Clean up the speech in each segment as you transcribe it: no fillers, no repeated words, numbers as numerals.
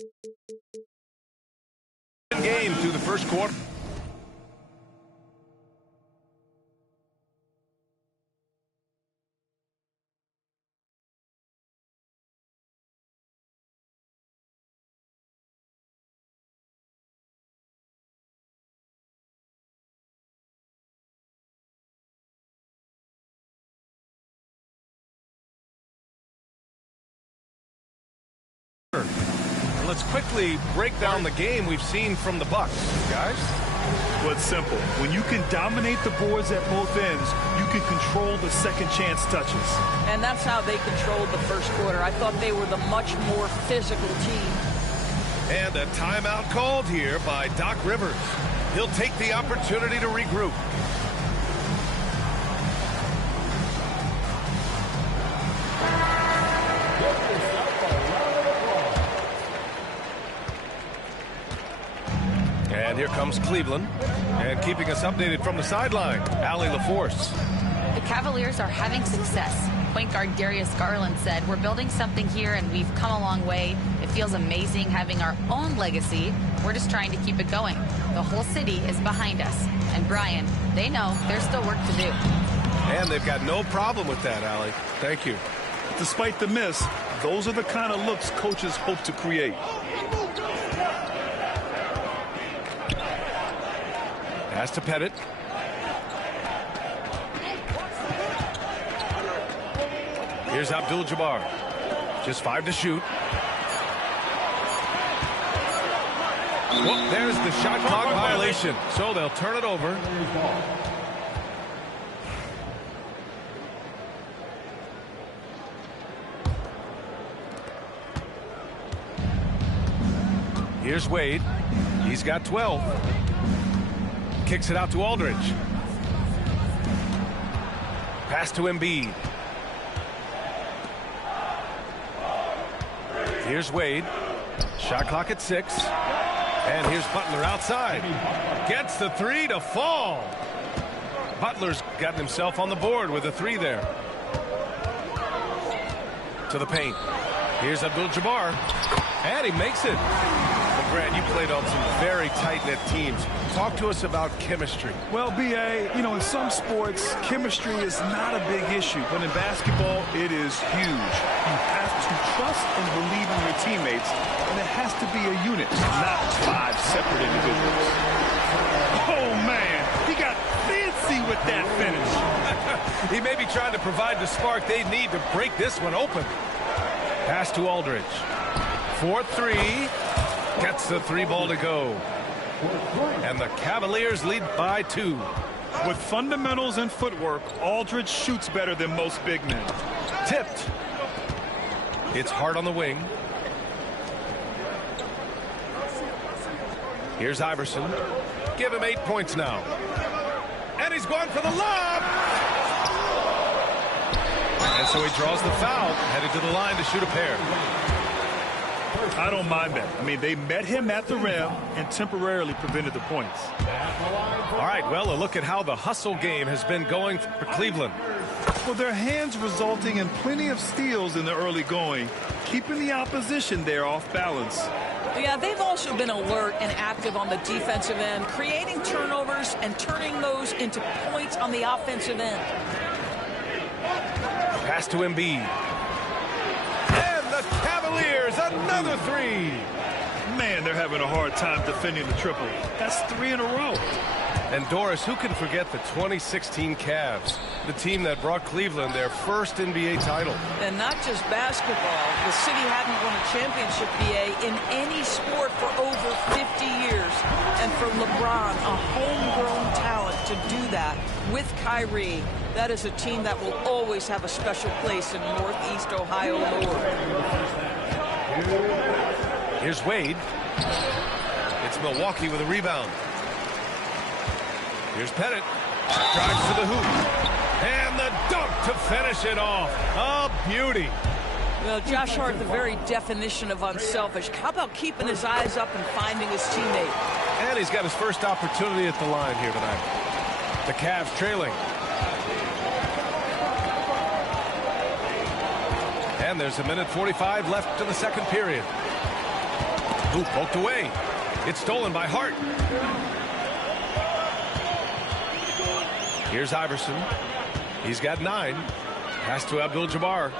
Game through the first quarter. Let's quickly break down the game we've seen from the Bucks, guys. Well, it's simple. When you can dominate the boards at both ends, you can control the second chance touches. And that's how they controlled the first quarter. I thought they were the much more physical team. And a timeout called here by Doc Rivers. He'll take the opportunity to regroup. And here comes Cleveland. And keeping us updated from the sideline, Allie LaForce. The Cavaliers are having success. Point guard Darius Garland said, "We're building something here and we've come a long way. It feels amazing having our own legacy. We're just trying to keep it going. The whole city is behind us." And Brian, they know there's still work to do. And they've got no problem with that, Allie. Thank you. Despite the miss, those are the kind of looks coaches hope to create. Pass to Pettit. Here's Abdul-Jabbar. Just 5 to shoot. Well, there's the shot clock violation. So they'll turn it over. Here's Wade. He's got 12. Kicks it out to Aldridge. Pass to Embiid. Here's Wade. Shot clock at 6. And here's Butler outside. Gets the 3 to fall. Butler's gotten himself on the board with a 3 there. To the paint. Here's Abdul-Jabbar. And he makes it. Well, Grant, you played on some very tight-knit teams. Talk to us about chemistry. Well, B.A., you know, in some sports, chemistry is not a big issue. But in basketball, it is huge. You have to trust and believe in your teammates, and it has to be a unit, not 5 separate individuals. Oh, man, he got fancy with that finish. He may be trying to provide the spark they need to break this one open. Pass to Aldridge. 4-3. Gets the 3 ball to go. And the Cavaliers lead by 2. With fundamentals and footwork, Aldridge shoots better than most big men. Tipped. It's hard on the wing. Here's Iverson. Give him 8 points now. And he's going for the lob. And so he draws the foul, headed to the line to shoot a pair. I don't mind that. I mean, they met him at the rim and temporarily prevented the points. All right, well, a look at how the hustle game has been going for Cleveland. Well, their hands resulting in plenty of steals in the early going, keeping the opposition there off balance. Yeah, they've also been alert and active on the defensive end, creating turnovers and turning those into points on the offensive end. Pass to Embiid. And the Cavaliers, another 3. Man, they're having a hard time defending the triple. That's 3 in a row. And Doris, who can forget the 2016 Cavs, the team that brought Cleveland their first NBA title? And not just basketball. The city hadn't won a championship, BA, in any sport for over 50 years. And for LeBron, a homegrown talent, to do that with Kyrie, that is a team that will always have a special place in Northeast Ohio lore. Here's Wade. It's Milwaukee with a rebound. Here's Pettit. Drives to the hoop. And the dunk to finish it off. A beauty. Well, Josh Hart, the very definition of unselfish. How about keeping his eyes up and finding his teammate? And he's got his first opportunity at the line here tonight. The Cavs trailing. And there's 1:45 left in the second period. Ooh, poked away. It's stolen by Hart. Here's Iverson. He's got 9. Pass to Abdul-Jabbar.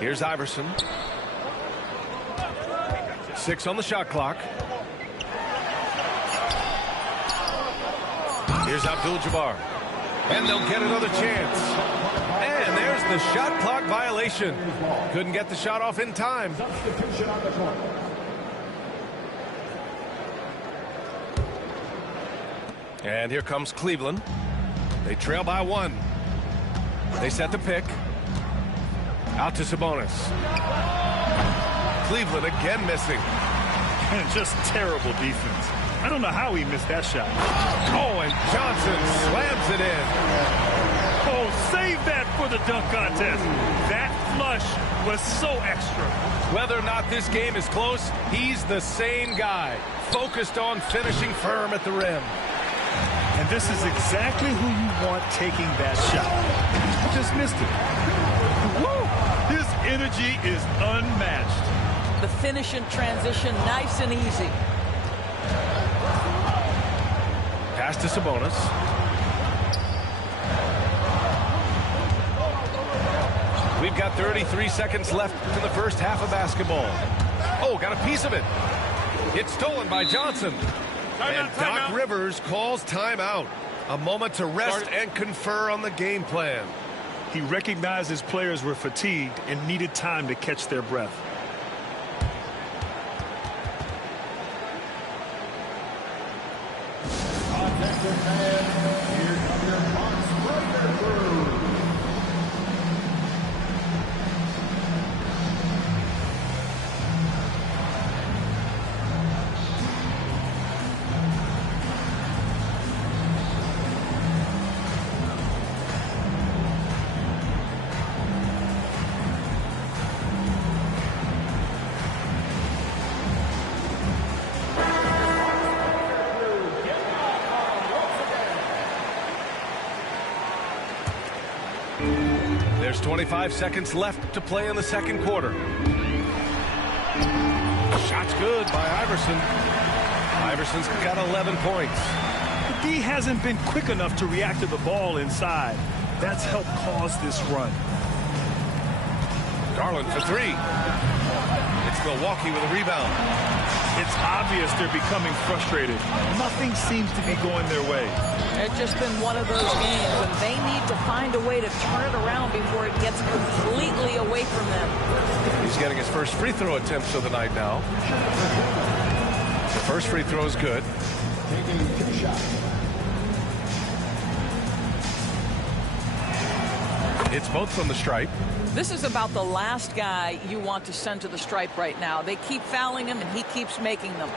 Here's Iverson. 6 on the shot clock. Here's Abdul-Jabbar. And they'll get another chance. And there's the shot clock violation. Couldn't get the shot off in time. And here comes Cleveland. They trail by 1. They set the pick. Out to Sabonis. Cleveland again missing. And just terrible defense. I don't know how he missed that shot. Oh, and Johnson slams it in. Oh, save that for the dunk contest. That flush was so extra. Whether or not this game is close, he's the same guy, focused on finishing firm at the rim. And this is exactly who you want taking that shot. Just missed it. Woo! His energy is unmatched. The finish in transition, nice and easy. Pass to Sabonis. We've got 33 seconds left in the first half of basketball. Oh, got a piece of it. It's stolen by Johnson. And Doc Rivers calls timeout. A moment to rest and confer on the game plan. He recognized his players were fatigued and needed time to catch their breath. There's 25 seconds left to play in the second quarter. Shot's good by Iverson. Iverson's got 11 points. The D hasn't been quick enough to react to the ball inside. That's helped cause this run. Garland for 3. It's Milwaukee with a rebound. It's obvious they're becoming frustrated. Nothing seems to be going their way. It's just been one of those games, and they need to find a way to turn it around before it gets completely away from them. He's getting his first free throw attempt of the night now. The first free throw is good. It's both from the stripe. This is about the last guy you want to send to the stripe right now. They keep fouling him, and he keeps making them.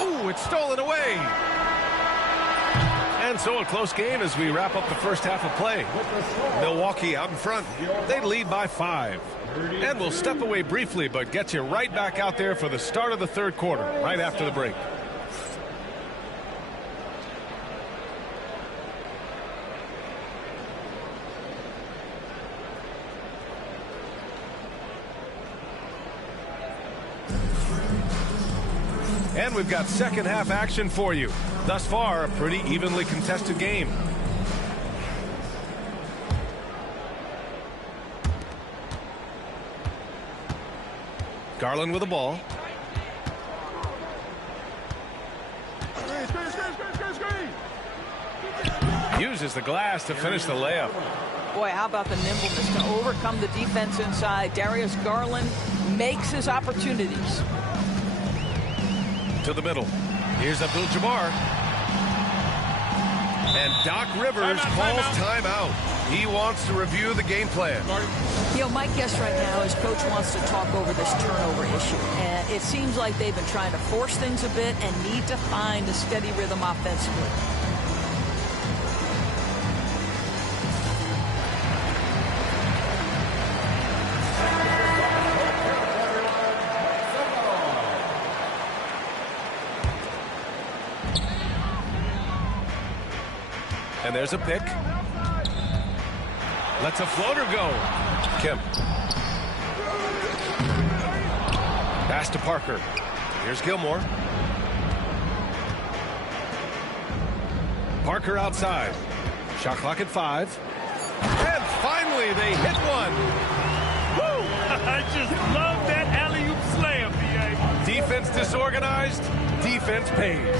Ooh, it's stolen away. And so a close game as we wrap up the first half of play. Milwaukee out in front. They lead by 5. And we'll step away briefly, but get you right back out there for the start of the third quarter, right after the break. And we've got second half action for you. Thus far, a pretty evenly contested game. Garland with the ball. Uses the glass to finish the layup. Boy, how about the nimbleness to overcome the defense inside. Darius Garland makes his opportunities. To the middle. Here's Abdul-Jabbar. And Doc Rivers calls timeout. He wants to review the game plan. You know, my guess right now is Coach wants to talk over this turnover issue. And it seems like they've been trying to force things a bit and need to find a steady rhythm offensively. And there's a pick. Lets a floater go. Kemp. Pass to Parker. Here's Gilmore. Parker outside. Shot clock at 5. And finally, they hit one. Woo! I just love that alley-oop slam, B.A. Defense disorganized. Defense pays.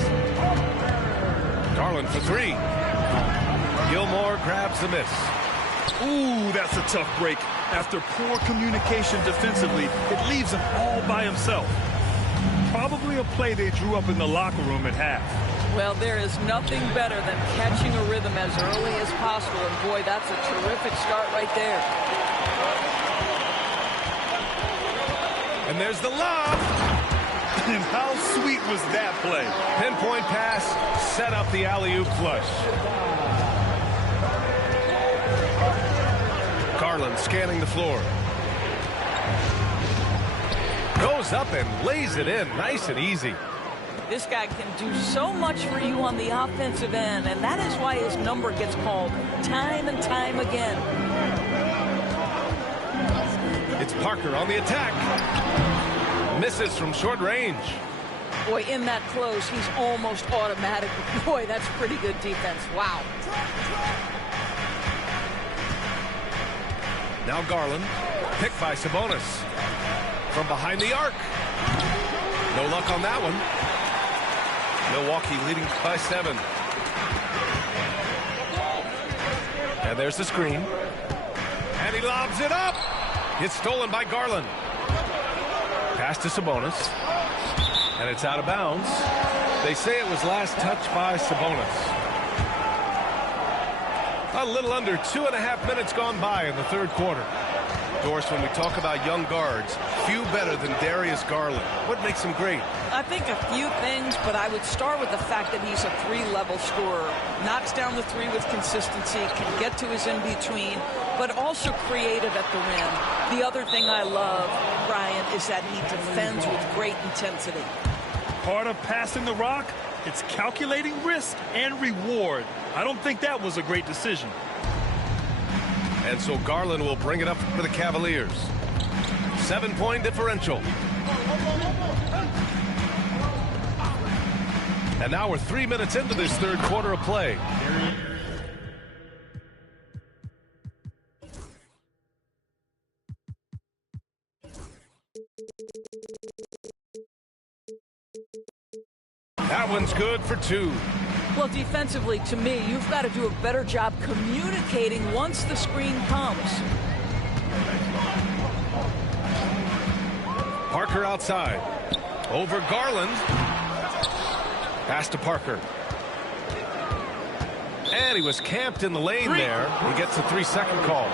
Garland for 3. Gilmore grabs the miss. Ooh, that's a tough break. After poor communication defensively, it leaves him all by himself. Probably a play they drew up in the locker room at half. Well, there is nothing better than catching a rhythm as early as possible. And boy, that's a terrific start right there. And there's the lob. And how sweet was that play? Pinpoint pass, set up the alley-oop flush. Garland scanning the floor. Goes up and lays it in, nice and easy. This guy can do so much for you on the offensive end, and that is why his number gets called time and time again. It's Parker on the attack. Misses from short range. Boy, in that close, he's almost automatic. Boy, that's pretty good defense. Wow. Now Garland, picked by Sabonis. From behind the arc. No luck on that one. Milwaukee leading by 7. And there's the screen. And he lobs it up. It's stolen by Garland. Pass to Sabonis. And it's out of bounds. They say it was last touched by Sabonis. A little under 2.5 minutes gone by in the third quarter. Doris, when we talk about young guards, few better than Darius Garland. What makes him great? I think a few things, but I would start with the fact that he's a 3-level scorer. Knocks down the 3 with consistency, can get to his in-between, but also creative at the rim. The other thing I love, Brian, is that he defends with great intensity. Part of passing the rock, it's calculating risk and reward. I don't think that was a great decision. And so Garland will bring it up for the Cavaliers. 7-point differential. And now we're 3 minutes into this third quarter of play. That one's good for 2. Well, defensively, to me, you've got to do a better job communicating once the screen comes. Parker outside. Over Garland. Pass to Parker. And he was camped in the lane there. He gets a 3-second call.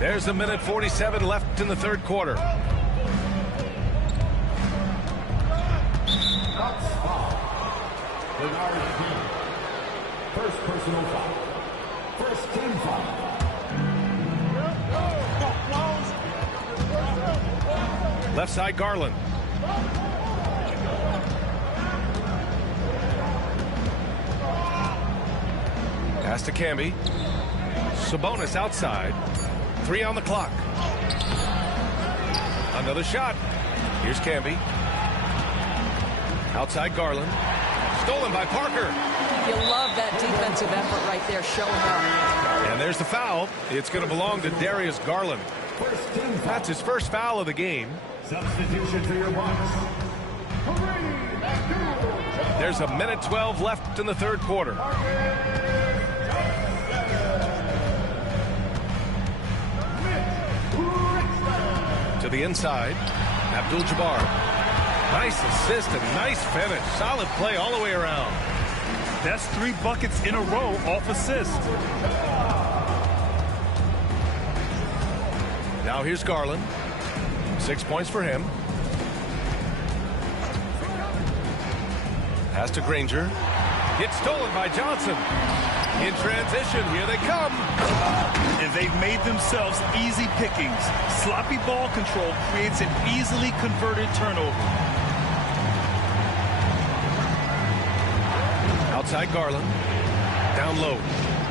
There's 1:47 left in the third quarter. First personal foul. First team foul. Left side, Garland. Pass to Camby. Sabonis outside. 3 on the clock. Another shot. Here's Camby. Outside Garland. Stolen by Parker. You love that defensive effort right there showing up. And there's the foul. It's going to belong to Darius Garland. That's his first foul of the game. Substitution for your Bucks. There's 1:12 left in the third quarter. To the inside, Abdul-Jabbar. Nice assist and nice finish. Solid play all the way around. That's 3 buckets in a row off assist. Now here's Garland. 6 points for him. Pass to Granger. Gets stolen by Johnson. In transition, here they come. And they've made themselves easy pickings. Sloppy ball control creates an easily converted turnover. Outside Garland. Down low.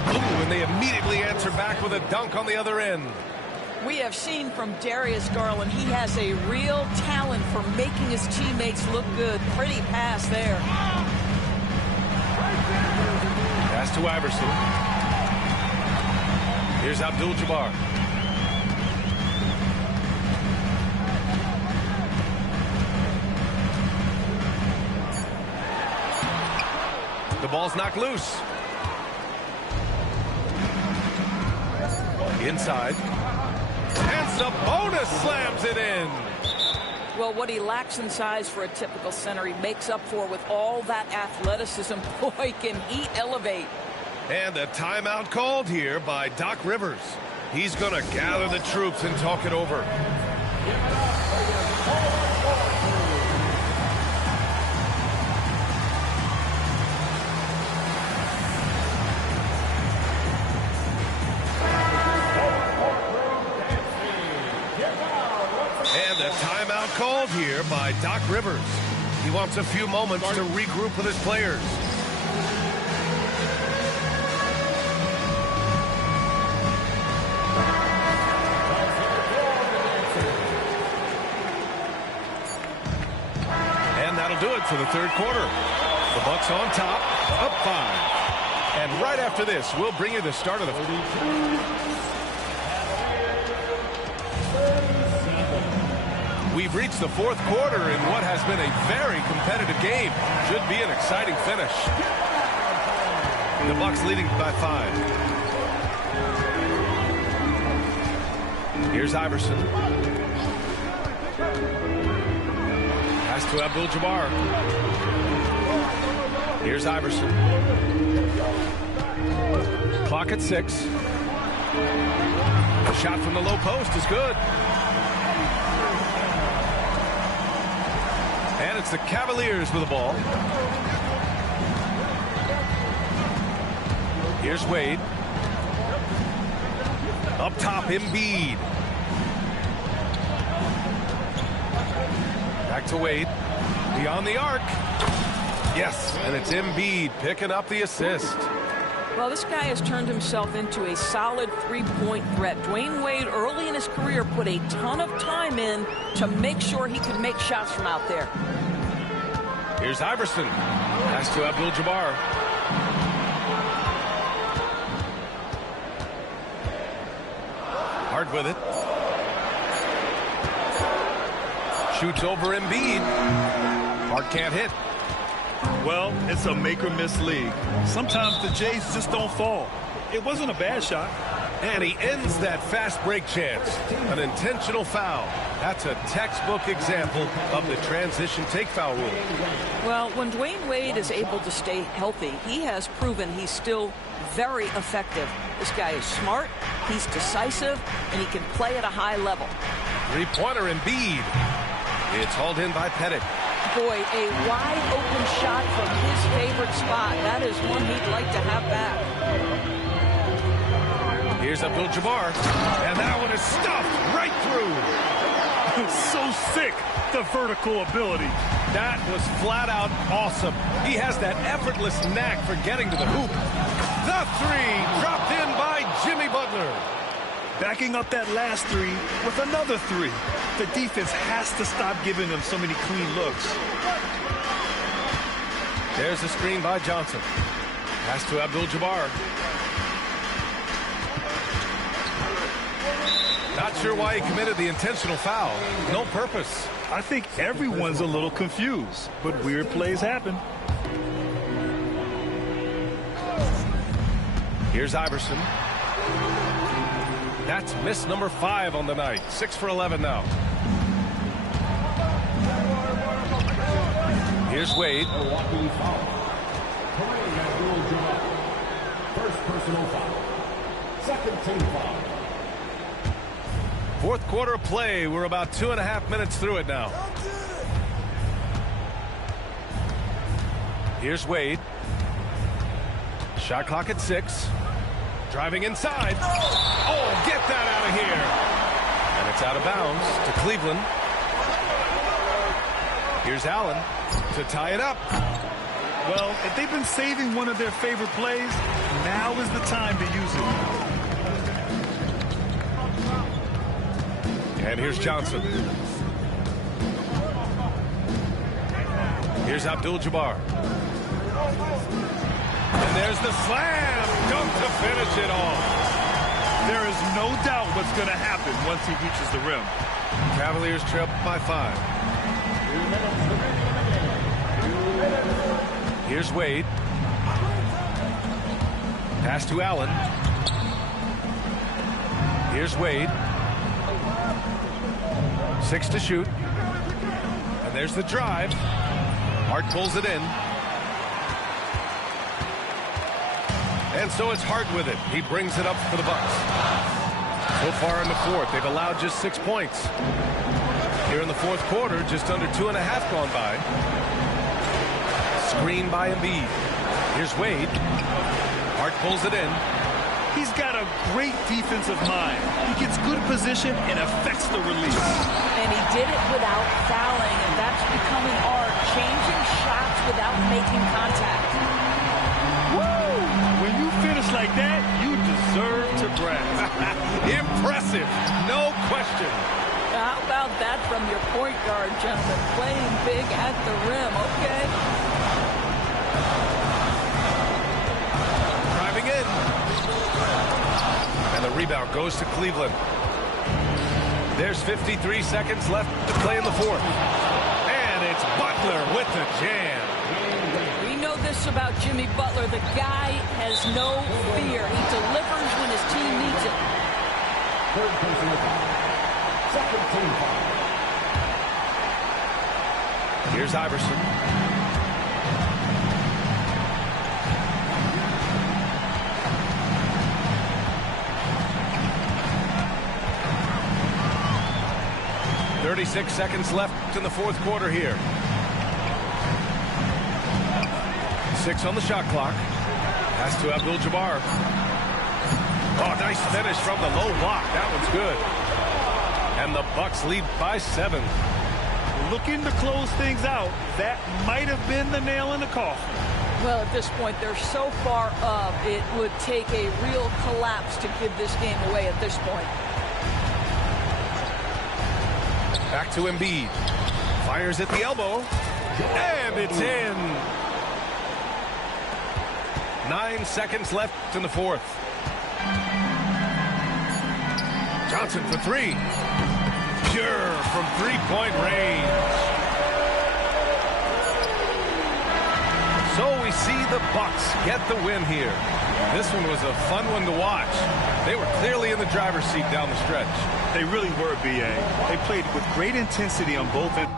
Ooh, and they immediately answer back with a dunk on the other end. We have seen from Darius Garland, he has a real talent for making his teammates look good. Pretty pass there. Pass to Iverson. Here's Abdul-Jabbar. The ball's knocked loose. Inside. And Sabonis slams it in. Well, what he lacks in size for a typical center, he makes up for with all that athleticism. Boy, can he elevate. And a timeout called here by Doc Rivers. He's going to gather the troops and talk it over. And a timeout called here by Doc Rivers. He wants a few moments to regroup with his players. And that'll do it for the third quarter. The Bucks on top, up 5. And right after this, we'll bring you the start of the... We've reached the fourth quarter in what has been a very competitive game. Should be an exciting finish. The Bucks leading by 5. Here's Iverson. Pass to Abdul-Jabbar. Here's Iverson. Clock at 6. The shot from the low post is good. And it's the Cavaliers with the ball. Here's Wade. Up top, Embiid. Back to Wade. Beyond the arc. Yes, and it's Embiid picking up the assist. Well, this guy has turned himself into a solid three-point threat. Dwayne Wade, early in his career, put a ton of time in to make sure he could make shots from out there. Here's Iverson. Pass to Abdul-Jabbar. Hard with it. Shoots over Embiid. Hart can't hit. Well, it's a make-or-miss league. Sometimes the Jays just don't fall. It wasn't a bad shot. And he ends that fast break chance. An intentional foul. That's a textbook example of the transition take foul rule. Well, when Dwayne Wade is able to stay healthy, he has proven he's still very effective. This guy is smart, he's decisive, and he can play at a high level. Three-pointer Embiid. It's hauled in by Pettit. Boy, a wide open shot from his favorite spot. That is one he'd like to have back. Here's Abdul-Jabbar, and that one is stuffed right through. So sick, the vertical ability. That was flat out awesome. He has that effortless knack for getting to the hoop. The three dropped in by Jimmy Butler. Backing up that last three with another three. The defense has to stop giving them so many clean looks. There's a screen by Johnson. Pass to Abdul-Jabbar. Not sure why he committed the intentional foul. No purpose. I think everyone's a little confused, but weird plays happen. Here's Iverson. That's miss number 5 on the night. 6 for 11 now. Here's Wade. First personal foul. Second team foul. Fourth quarter play. We're about 2.5 minutes through it now. Here's Wade. Shot clock at 6. Driving inside. Oh, get that out of here. And it's out of bounds to Cleveland. Here's Allen to tie it up. Well, if they've been saving one of their favorite plays, now is the time to use it. And here's Johnson. Here's Abdul-Jabbar. And there's the slam dunk to finish it off. There is no doubt what's going to happen once he reaches the rim. Cavaliers trail by 5. Here's Wade. Pass to Allen. Here's Wade. 6 to shoot. And there's the drive. Hart pulls it in. And so it's Hart with it. He brings it up for the Bucks. So far in the fourth, they've allowed just 6 points. Here in the fourth quarter, just under 2.5 gone by. Screen by Embiid. Here's Wade. Hart pulls it in. He's got a great defensive mind. He gets good position and affects the release. And he did it without fouling, and that's becoming art. Changing shots without making contact. Woo! When you finish like that, you deserve to brag. Impressive, no question. How about that from your point guard, gentlemen? Playing big at the rim, okay? Driving in. And the rebound goes to Cleveland. There's 53 seconds left to play in the fourth. And it's Butler with the jam. We know this about Jimmy Butler. The guy has no fear. He delivers when his team needs it. Third personal foul. Second team foul. Here's Iverson. "36 seconds left in the fourth quarter here. 6 on the shot clock. Pass to Abdul-Jabbar. Oh, nice finish from the low block. That one's good. And the Bucks lead by 7. Looking to close things out. That might have been the nail in the coffin. Well, at this point, they're so far up, it would take a real collapse to give this game away at this point. Back to Embiid. Fires at the elbow. And it's in. 9 seconds left in the fourth. Johnson for 3. Pure from three-point range. So we see the Bucks get the win here. This one was a fun one to watch. They were clearly in the driver's seat down the stretch. They really were, B.A. They played with great intensity on both ends.